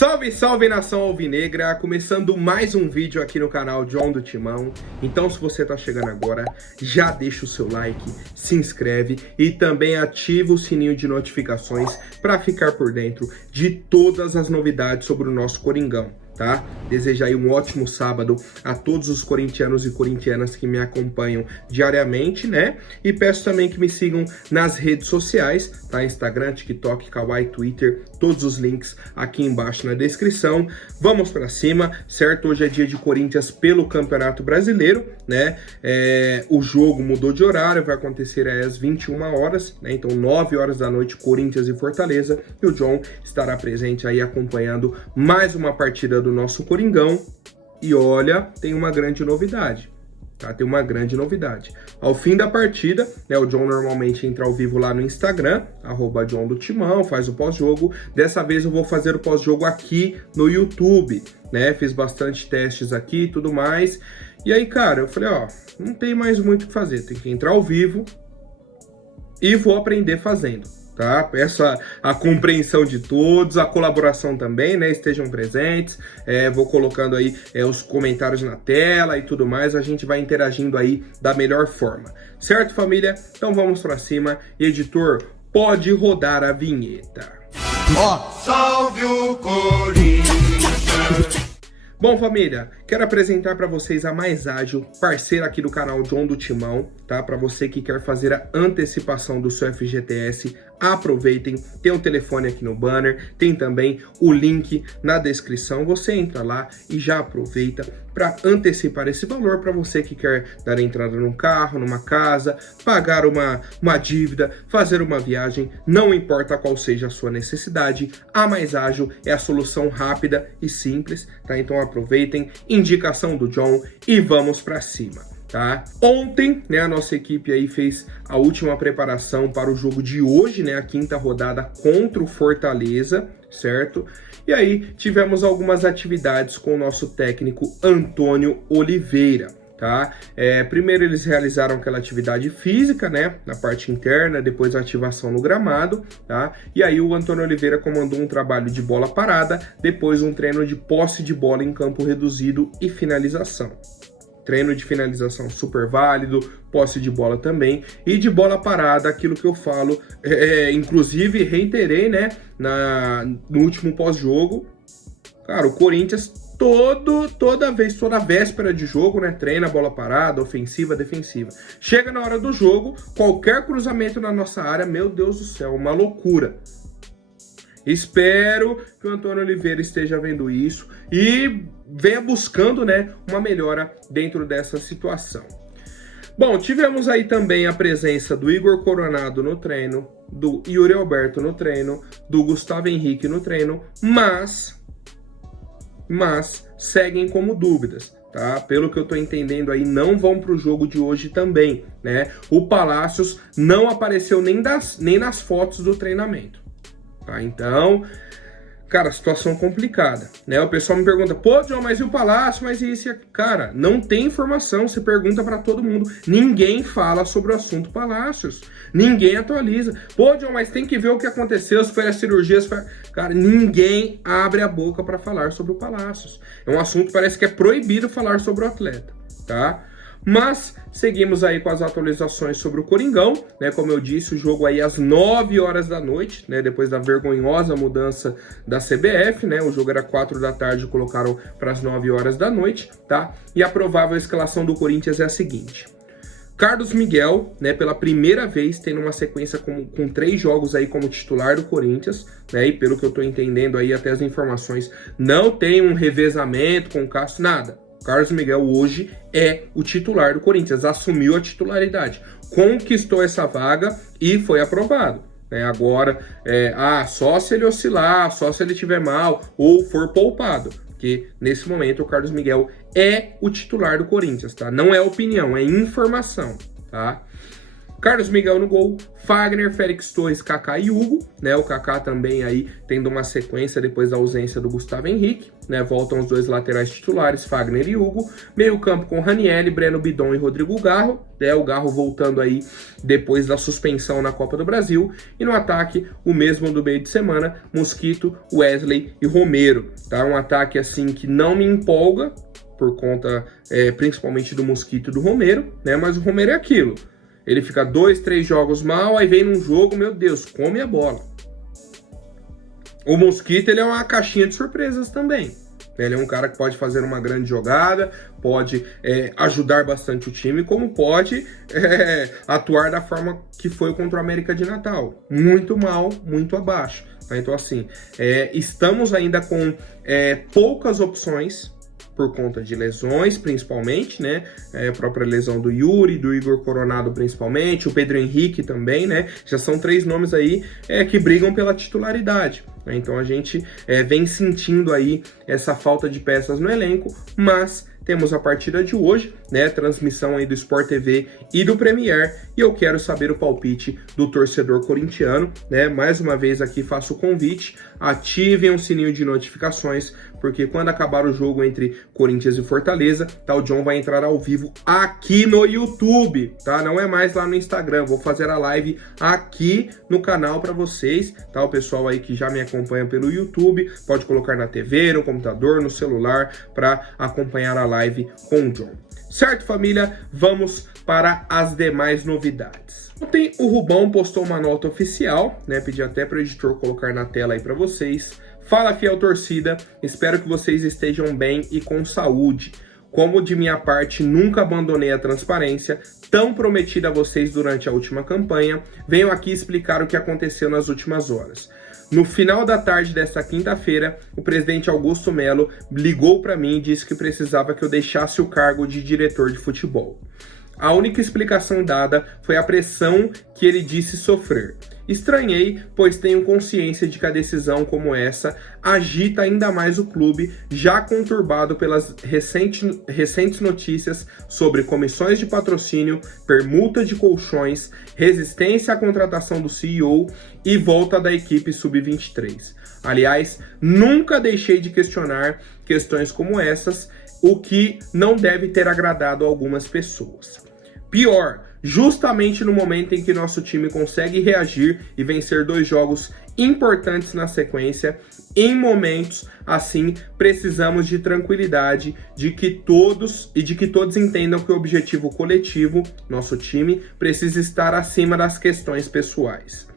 Salve, salve nação alvinegra, começando mais um vídeo aqui no canal John do Timão. Então se você tá chegando agora, já deixa o seu like, se inscreve e também ativa o sininho de notificações para ficar por dentro de todas as novidades sobre o nosso Coringão, tá? Desejo aí um ótimo sábado a todos os corintianos e corintianas que me acompanham diariamente, né? E peço também que me sigam nas redes sociais, tá? Instagram, TikTok, Kawaii, Twitter, todos os links aqui embaixo na descrição. Vamos pra cima, certo? Hoje é dia de Corinthians pelo Campeonato Brasileiro, né? O jogo mudou de horário, vai acontecer às 21 horas, né? Então 9 horas da noite, Corinthians e Fortaleza. E o John estará presente aí acompanhando mais uma partida do nosso Coringão. E olha, tem uma grande novidade, tá? Tem uma grande novidade. Ao fim da partida, né, o John normalmente entra ao vivo lá no Instagram, @John do Timão, faz o pós-jogo. Dessa vez eu vou fazer o pós-jogo aqui no YouTube, né? Fiz bastante testes aqui e tudo mais. E aí, cara, eu falei, ó, não tem mais muito o que fazer, tem que entrar ao vivo e vou aprender fazendo. Tá? Peço a compreensão de todos, a colaboração também, né? Estejam presentes, vou colocando aí os comentários na tela e tudo mais, a gente vai interagindo aí da melhor forma, certo, família? Então vamos pra cima. Editor, pode rodar a vinheta. Ó, salve o Corinthians! Bom, família, quero apresentar para vocês a Mais Ágil, parceira aqui do canal John do Timão, tá? Para você que quer fazer a antecipação do seu FGTS, aproveitem, tem um telefone aqui no banner, tem também o link na descrição, você entra lá e já aproveita para antecipar esse valor para você que quer dar entrada num carro, numa casa, pagar uma dívida, fazer uma viagem, não importa qual seja a sua necessidade, a Mais Ágil é a solução rápida e simples, tá? Então aproveitem, indicação do John e vamos para cima. Tá? Ontem, né, a nossa equipe aí fez a última preparação para o jogo de hoje, né, a quinta rodada contra o Fortaleza, certo? E aí tivemos algumas atividades com o nosso técnico Antônio Oliveira, tá? Primeiro eles realizaram aquela atividade física, né, na parte interna, depois a ativação no gramado, tá? E aí o Antônio Oliveira comandou um trabalho de bola parada, depois um treino de posse de bola em campo reduzido e finalização. Treino de finalização super válido, posse de bola também, e de bola parada, aquilo que eu falo, inclusive reiterei, né, no último pós-jogo. Cara, o Corinthians toda véspera de jogo, né, treina bola parada, ofensiva, defensiva. Chega na hora do jogo, qualquer cruzamento na nossa área, meu Deus do céu, uma loucura. Espero que o Antônio Oliveira esteja vendo isso e venha buscando, né, uma melhora dentro dessa situação. Bom, tivemos aí também a presença do Igor Coronado no treino, do Yuri Alberto no treino, do Gustavo Henrique no treino, mas seguem como dúvidas, tá? Pelo que eu tô entendendo aí, não vão pro jogo de hoje também, né? O Palácios não apareceu nem nas fotos do treinamento. Tá, então, cara, situação complicada, né? O pessoal me pergunta, pô, John, mas e o Palácio, mas e isso? Cara, não tem informação, você pergunta pra todo mundo, ninguém fala sobre o assunto Palácios, ninguém atualiza. Pô, John, mas tem que ver o que aconteceu, se foi as cirurgias, cara, ninguém abre a boca pra falar sobre o Palácios. É um assunto, parece que é proibido falar sobre o atleta, tá? Mas seguimos aí com as atualizações sobre o Coringão, né? Como eu disse, o jogo aí às 9 horas da noite, né? Depois da vergonhosa mudança da CBF, né? O jogo era 4 da tarde, colocaram para as 9 horas da noite, tá? E a provável escalação do Corinthians é a seguinte: Carlos Miguel, né, pela primeira vez, tendo uma sequência com 3 jogos aí como titular do Corinthians, né, e pelo que eu tô entendendo aí, até as informações, não tem um revezamento com o Castro, nada. Carlos Miguel hoje é o titular do Corinthians, assumiu a titularidade, conquistou essa vaga e foi aprovado. Né? Agora, só se ele oscilar, só se ele tiver mal ou for poupado, porque nesse momento o Carlos Miguel é o titular do Corinthians, tá? Não é opinião, é informação, tá? Carlos Miguel no gol, Fagner, Félix Torres, Kaká e Hugo, né? O Kaká também aí tendo uma sequência depois da ausência do Gustavo Henrique, né? Voltam os dois laterais titulares, Fagner e Hugo. Meio campo com Ranieri, Breno Bidon e Rodrigo Garro, né? O Garro voltando aí depois da suspensão na Copa do Brasil. E no ataque, o mesmo do meio de semana, Mosquito, Wesley e Romero, tá? Um ataque assim que não me empolga, por conta principalmente do Mosquito e do Romero, né? Mas o Romero é aquilo. Ele fica 2, 3 jogos mal, aí vem num jogo, meu Deus, come a bola. O Mosquito, ele é uma caixinha de surpresas também. Ele é um cara que pode fazer uma grande jogada, pode ajudar bastante o time, como pode atuar da forma que foi contra o América de Natal. Muito mal, muito abaixo. Então, assim, estamos ainda com poucas opções, por conta de lesões, principalmente, né? A própria lesão do Yuri, do Igor Coronado, principalmente, o Pedro Henrique também, né? Já são 3 nomes aí que brigam pela titularidade. Né? Então a gente vem sentindo aí essa falta de peças no elenco, mas temos a partida de hoje, né? Transmissão aí do Sport TV e do Premier, e eu quero saber o palpite do torcedor corintiano, né? Mais uma vez aqui faço o convite, ativem o sininho de notificações, porque quando acabar o jogo entre Corinthians e Fortaleza, tá, o John vai entrar ao vivo aqui no YouTube, tá? Não é mais lá no Instagram, vou fazer a live aqui no canal para vocês, tá? O pessoal aí que já me acompanha pelo YouTube, pode colocar na TV, no computador, no celular, para acompanhar a live com o John. Certo, família? Vamos para as demais novidades. Ontem o Rubão postou uma nota oficial, né? Pedi até para o editor colocar na tela aí para vocês. Fala, fiel torcida, espero que vocês estejam bem e com saúde. Como de minha parte nunca abandonei a transparência, tão prometida a vocês durante a última campanha, venho aqui explicar o que aconteceu nas últimas horas. No final da tarde desta quinta-feira, o presidente Augusto Melo ligou para mim e disse que precisava que eu deixasse o cargo de diretor de futebol. A única explicação dada foi a pressão que ele disse sofrer. Estranhei, pois tenho consciência de que a decisão como essa agita ainda mais o clube, já conturbado pelas recentes notícias sobre comissões de patrocínio, permuta de colchões, resistência à contratação do CEO e volta da equipe sub-23. Aliás, nunca deixei de questionar questões como essas, o que não deve ter agradado a algumas pessoas. Pior, justamente no momento em que nosso time consegue reagir e vencer 2 jogos importantes na sequência, em momentos assim precisamos de tranquilidade, de que todos entendam que o objetivo coletivo, nosso time, precisa estar acima das questões pessoais.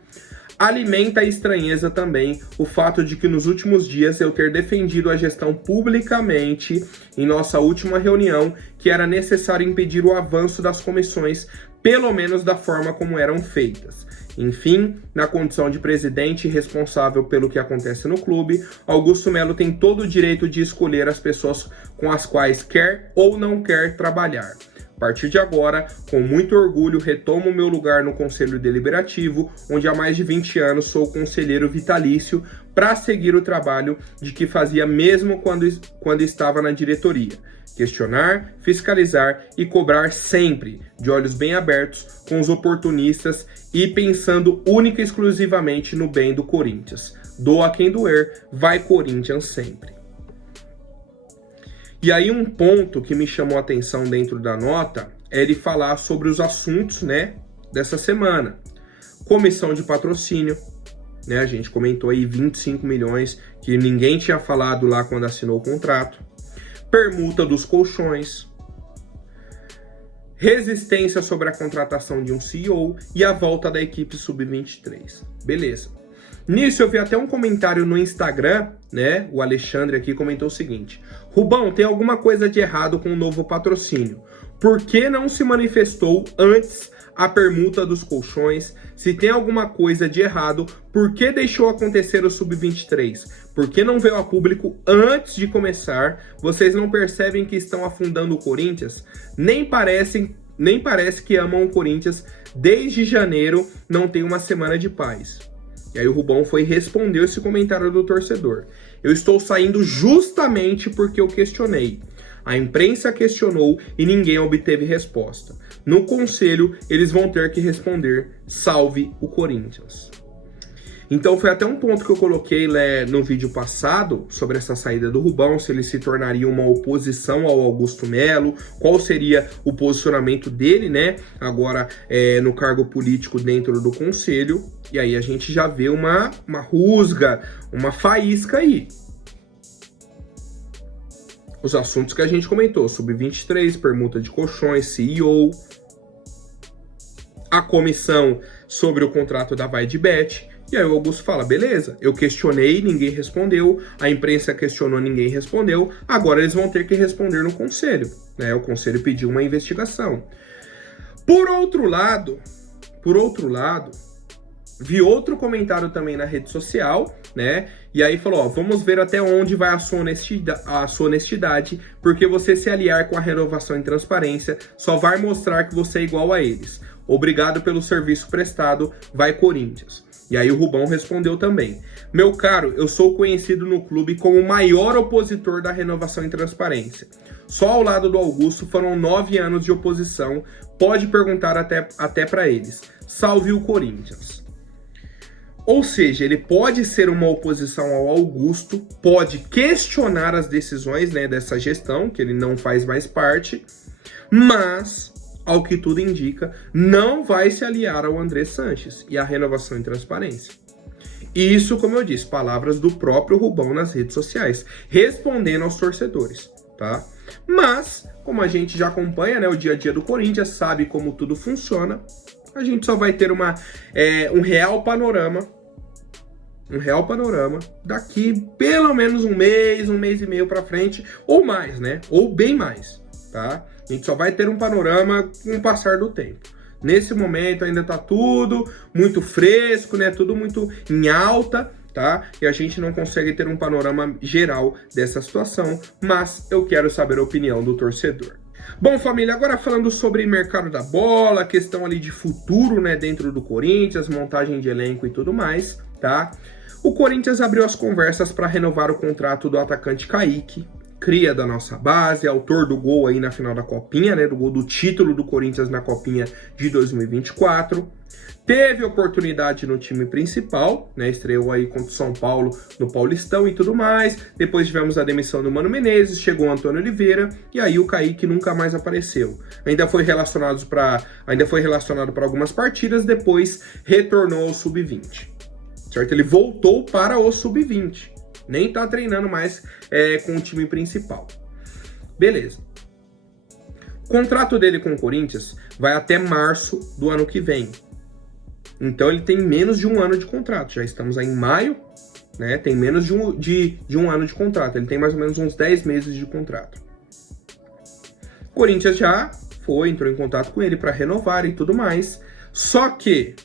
Alimenta a estranheza também o fato de que nos últimos dias eu ter defendido a gestão publicamente em nossa última reunião que era necessário impedir o avanço das comissões, pelo menos da forma como eram feitas. Enfim, na condição de presidente responsável pelo que acontece no clube, Augusto Melo tem todo o direito de escolher as pessoas com as quais quer ou não quer trabalhar. A partir de agora, com muito orgulho, retomo meu lugar no Conselho Deliberativo, onde há mais de 20 anos sou conselheiro vitalício, para seguir o trabalho de que fazia mesmo quando estava na diretoria. Questionar, fiscalizar e cobrar sempre, de olhos bem abertos, com os oportunistas e pensando única e exclusivamente no bem do Corinthians. Doa quem doer, vai Corinthians sempre. E aí um ponto que me chamou a atenção dentro da nota é ele falar sobre os assuntos, né, dessa semana. Comissão de patrocínio, né, a gente comentou aí 25 milhões, que ninguém tinha falado lá quando assinou o contrato. Permuta dos colchões. Resistência sobre a contratação de um CEO e a volta da equipe sub-23. Beleza. Nisso eu vi até um comentário no Instagram, né? O Alexandre aqui comentou o seguinte: Rubão, tem alguma coisa de errado com o novo patrocínio? Por que não se manifestou antes a permuta dos colchões? Se tem alguma coisa de errado, por que deixou acontecer o sub-23? Por que não veio a público antes de começar? Vocês não percebem que estão afundando o Corinthians? Nem parece que amam o Corinthians. Desde janeiro não tem uma semana de paz. E aí o Rubão foi e respondeu esse comentário do torcedor. Eu estou saindo justamente porque eu questionei. A imprensa questionou e ninguém obteve resposta. No conselho, eles vão ter que responder: salve o Corinthians. Então foi até um ponto que eu coloquei no vídeo passado sobre essa saída do Rubão, se ele se tornaria uma oposição ao Augusto Melo, qual seria o posicionamento dele, né, agora no cargo político dentro do conselho. E aí a gente já vê uma rusga, uma faísca aí. Os assuntos que a gente comentou: sub-23, permuta de colchões, CEO, a comissão sobre o contrato da Vai de Bet. E aí o Augusto fala: beleza, eu questionei, ninguém respondeu, a imprensa questionou, ninguém respondeu, agora eles vão ter que responder no conselho, né? O conselho pediu uma investigação. Por outro lado, vi outro comentário também na rede social, né? E aí falou: ó, vamos ver até onde vai a sua honestidade, porque você se aliar com a renovação e transparência só vai mostrar que você é igual a eles. Obrigado pelo serviço prestado, vai Corinthians. E aí o Rubão respondeu também: meu caro, eu sou conhecido no clube como o maior opositor da renovação e transparência. Só ao lado do Augusto foram 9 anos de oposição, pode perguntar até para eles. Salve o Corinthians. Ou seja, ele pode ser uma oposição ao Augusto, pode questionar as decisões, né, dessa gestão, que ele não faz mais parte, mas, ao que tudo indica, não vai se aliar ao André Sanches e à renovação e transparência. Isso, como eu disse, palavras do próprio Rubão nas redes sociais, respondendo aos torcedores, tá? Mas, como a gente já acompanha, né, o dia a dia do Corinthians, sabe como tudo funciona, a gente só vai ter um real panorama daqui pelo menos um mês e meio para frente, ou mais, né? Ou bem mais, tá? A gente só vai ter um panorama com o passar do tempo. Nesse momento ainda tá tudo muito fresco, né? Tudo muito em alta, tá? E a gente não consegue ter um panorama geral dessa situação, mas eu quero saber a opinião do torcedor. Bom, família, agora falando sobre mercado da bola, questão ali de futuro, né, dentro do Corinthians, montagem de elenco e tudo mais, tá? O Corinthians abriu as conversas para renovar o contrato do atacante Kaique, cria da nossa base, autor do gol aí na final da Copinha, né, do gol do título do Corinthians na Copinha de 2024. Teve oportunidade no time principal, né, estreou aí contra o São Paulo no Paulistão e tudo mais. Depois tivemos a demissão do Mano Menezes, chegou o Antônio Oliveira e aí o Kaique nunca mais apareceu. Ainda foi relacionado para algumas partidas, depois retornou ao sub-20. Certo? Ele voltou para o sub-20. Nem tá treinando mais com o time principal. Beleza. O contrato dele com o Corinthians vai até março do ano que vem. Então ele tem menos de um ano de contrato. Já estamos aí em maio, né? Tem menos de um ano de contrato. Ele tem mais ou menos uns 10 meses de contrato. O Corinthians já entrou em contato com ele para renovar e tudo mais. Só que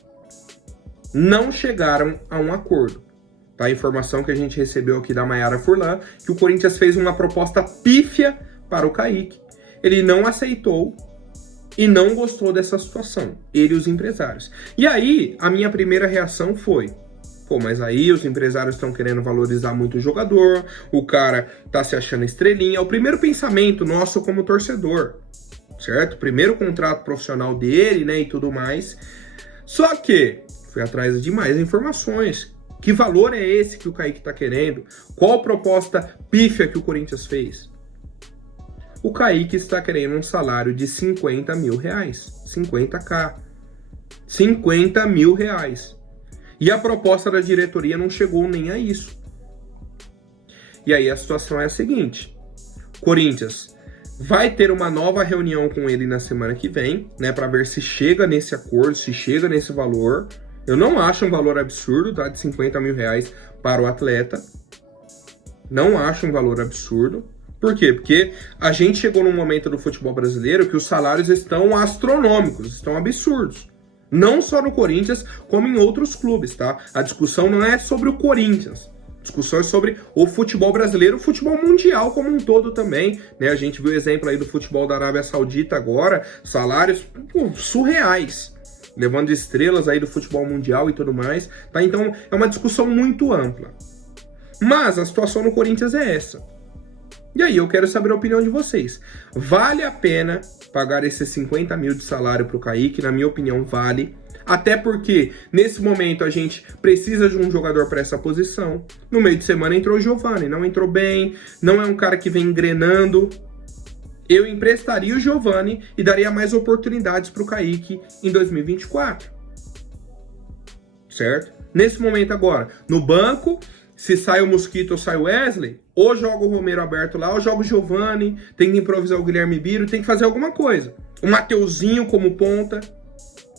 não chegaram a um acordo. Tá? A informação que a gente recebeu aqui da Mayara Furlan, que o Corinthians fez uma proposta pífia para o Kaique. Ele não aceitou e não gostou dessa situação, ele e os empresários. E aí, a minha primeira reação foi: pô, mas aí os empresários estão querendo valorizar muito o jogador, o cara tá se achando estrelinha. É o primeiro pensamento nosso como torcedor, certo? Primeiro contrato profissional dele, né, e tudo mais. Só que fui atrás de mais informações. Que valor é esse que o Kaique tá querendo? Qual proposta pífia que o Corinthians fez? O Kaique está querendo um salário de 50 mil reais. 50k. 50 mil reais. E a proposta da diretoria não chegou nem a isso. E aí a situação é a seguinte: Corinthians vai ter uma nova reunião com ele na semana que vem, né, para ver se chega nesse acordo, se chega nesse valor. Eu não acho um valor absurdo, tá, de 50 mil reais para o atleta. Não acho um valor absurdo. Por quê? Porque a gente chegou num momento do futebol brasileiro que os salários estão astronômicos, estão absurdos. Não só no Corinthians, como em outros clubes, tá? A discussão não é sobre o Corinthians. A discussão é sobre o futebol brasileiro, o futebol mundial como um todo também, né? A gente viu o exemplo aí do futebol da Arábia Saudita agora, salários surreais, levando estrelas aí do futebol mundial e tudo mais, tá? Então é uma discussão muito ampla. Mas a situação no Corinthians é essa. E aí eu quero saber a opinião de vocês. Vale a pena pagar esses 50 mil de salário pro Kaique? Na minha opinião, vale. Até porque, nesse momento, a gente precisa de um jogador para essa posição. No meio de semana entrou o Giovani, não entrou bem, não é um cara que vem engrenando. Eu emprestaria o Giovani e daria mais oportunidades para o Kaique em 2024. Certo? Nesse momento agora, no banco, se sai o Mosquito ou sai o Wesley, ou joga o Romero aberto lá, ou joga o Giovani, tem que improvisar o Guilherme Biro, tem que fazer alguma coisa. O Mateuzinho como ponta.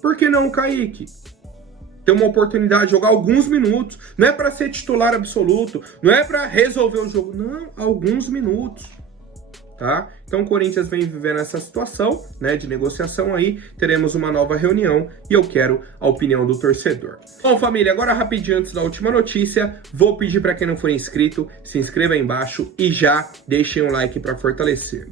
Por que não o Kaique? Ter uma oportunidade de jogar alguns minutos. Não é para ser titular absoluto, não é para resolver o jogo. Não, alguns minutos. Tá? Então o Corinthians vem vivendo essa situação, né, de negociação aí, teremos uma nova reunião e eu quero a opinião do torcedor. Bom, família, agora rapidinho antes da última notícia, vou pedir para quem não for inscrito, se inscreva aí embaixo e já deixem um like para fortalecer.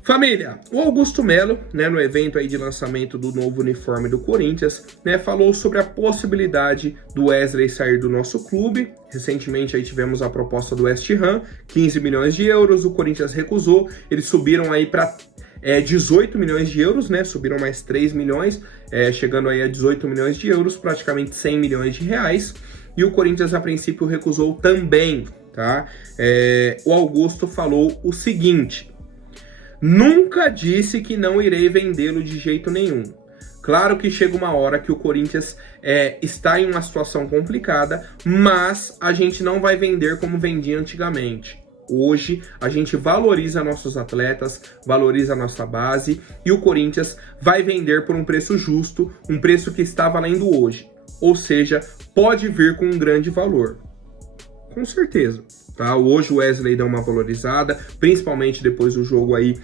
Família, o Augusto Melo, né, no evento aí de lançamento do novo uniforme do Corinthians, né, falou sobre a possibilidade do Wesley sair do nosso clube. Recentemente aí tivemos a proposta do West Ham, 15 milhões de euros, o Corinthians recusou, eles subiram aí para 18 milhões de euros, né, subiram mais 3 milhões, chegando aí a 18 milhões de euros, praticamente 100 milhões de reais, e o Corinthians a princípio recusou também, tá? O Augusto falou o seguinte: nunca disse que não irei vendê-lo de jeito nenhum. Claro que chega uma hora que o Corinthians está em uma situação complicada, mas a gente não vai vender como vendia antigamente. Hoje a gente valoriza nossos atletas, valoriza a nossa base e o Corinthians vai vender por um preço justo, um preço que está valendo hoje. Ou seja, pode vir com um grande valor. Com certeza. Tá? Hoje o Wesley dá uma valorizada, principalmente depois do jogo aí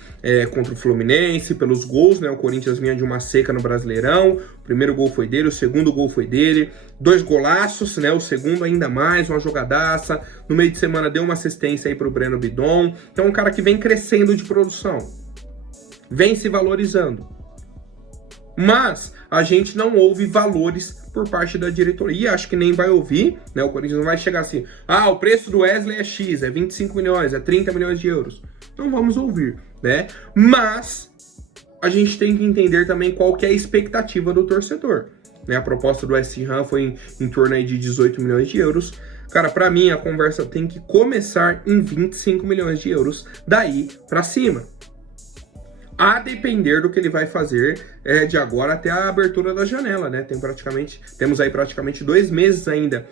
contra o Fluminense, pelos gols, né? O Corinthians vinha de uma seca no Brasileirão, o primeiro gol foi dele, o segundo gol foi dele, 2 golaços, né? O segundo ainda mais, uma jogadaça, no meio de semana deu uma assistência aí pro Breno Bidon, então é um cara que vem crescendo de produção, vem se valorizando. Mas a gente não ouve valores por parte da diretoria, acho que nem vai ouvir, né? O Corinthians não vai chegar assim, o preço do Wesley é X, é 25 milhões, é 30 milhões de euros. Não vamos ouvir, né? Mas a gente tem que entender também qual que é a expectativa do torcedor, né? A proposta do West Ham foi em torno aí de 18 milhões de euros. Cara, pra mim a conversa tem que começar em 25 milhões de euros, daí pra cima. A depender do que ele vai fazer de agora até a abertura da janela, né? Temos aí praticamente 2 meses ainda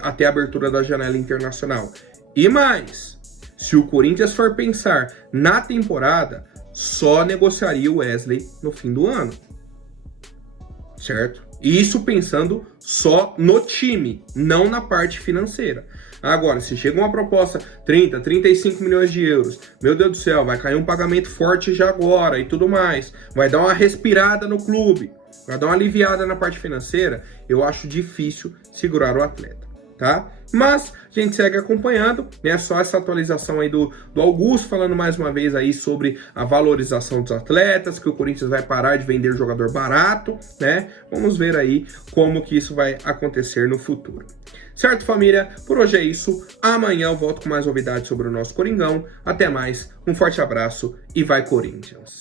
até a abertura da janela internacional. E mais, se o Corinthians for pensar na temporada, só negociaria o Wesley no fim do ano. Certo? Isso pensando só no time, não na parte financeira. Agora, se chega uma proposta 30, 35 milhões de euros, meu Deus do céu, vai cair um pagamento forte já agora e tudo mais, vai dar uma respirada no clube, vai dar uma aliviada na parte financeira, eu acho difícil segurar o atleta, tá? Mas a gente segue acompanhando, né? Só essa atualização aí do Augusto, falando mais uma vez aí sobre a valorização dos atletas, que o Corinthians vai parar de vender jogador barato, né? Vamos ver aí como que isso vai acontecer no futuro. Certo, família? Por hoje é isso. Amanhã eu volto com mais novidades sobre o nosso Coringão. Até mais, um forte abraço e vai Corinthians!